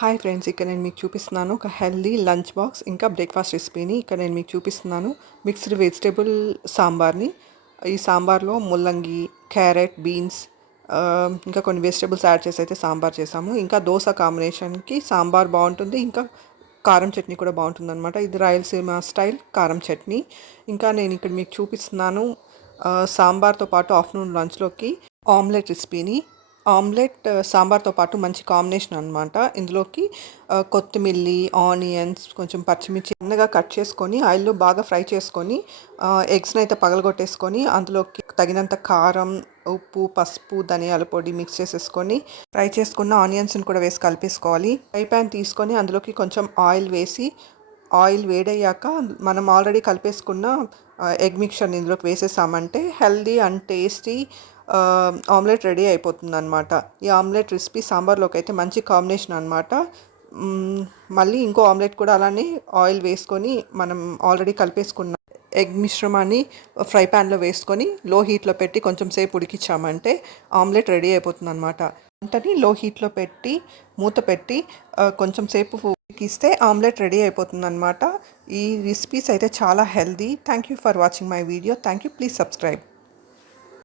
Hi friends ఇక్కడ నేను మీకు చూపిస్తున్నాను ఒక హెల్దీ లంచ్ బాక్స్ ఇంకా బ్రేక్ఫాస్ట్ రెసిపీని ఇక్కడ నేను మీకు చూపిస్తున్నాను. మిక్స్డ్ వెజిటేబుల్ సాంబార్ని. ఈ సాంబార్లో ముల్లంగి క్యారెట్ బీన్స్ ఇంకా కొన్ని వెజిటేబుల్స్ యాడ్ చేసి అయితే సాంబార్ చేసాము. ఇంకా దోశ కాంబినేషన్కి సాంబార్ బాగుంటుంది ఇంకా కారం చట్నీ కూడా బాగుంటుంది అనమాట ఇది రాయలసీమ స్టైల్ కారం చట్నీ. ఇంకా నేను ఇక్కడ మీకు చూపిస్తున్నాను సాంబార్తో పాటు ఆఫ్టర్నూన్ లంచ్లోకి ఆమ్లెట్ రెసిపీని. ఆమ్లెట్ సాంబార్తో పాటు మంచి కాంబినేషన్ అనమాట ఇందులోకి ఆ, ఆనియన్స్ కొంచెం పచ్చిమిర్చి చిన్నగా కట్ చేసుకొని ఆయిల్లో బాగా ఫ్రై చేసుకొని ఎగ్స్ని అయితే పగలగొట్టేసుకొని అందులోకి తగినంత కారం ఉప్పు పసుపు ధనియాల పొడి మిక్స్ చేసేసుకొని ఫ్రై చేసుకున్న ఆనియన్స్ని కూడా వేసి కలిపేసుకోవాలి. ఫ్రై ప్యాన్ తీసుకొని అందులోకి కొంచెం ఆయిల్ వేసి ఆయిల్ వేడయ్యాక మనం ఆల్రెడీ కలిపేసుకున్న ఎగ్ మిక్చర్ని ఇందులోకి వేసేసామంటే healthy and tasty omelette ready అయిపోతుంది అనమాట ఈ ఆమ్లెట్ రెసిపీ సాంబార్లోకి అయితే మంచి కాంబినేషన్ అనమాట మళ్ళీ ఇంకో ఆమ్లెట్ కూడా అలానే ఆయిల్ వేసుకొని మనం ఆల్రెడీ కలిపేసుకున్న ఎగ్ మిశ్రమాన్ని ఫ్రై ప్యాన్లో వేసుకొని లో హీట్లో పెట్టి కొంచెం సేపు ఉడికించామంటే ఆమ్లెట్ రెడీ అయిపోతుంది అనమాట వంటని లో హీట్లో పెట్టి మూత పెట్టి కొంచెం సేపు ఇస్తే ఆమ్లెట్ రెడీ అయిపోతుంది అనమాట ఈ రెసిపీస్ అయితే చాలా healthy. Thank you for watching my video thank you please subscribe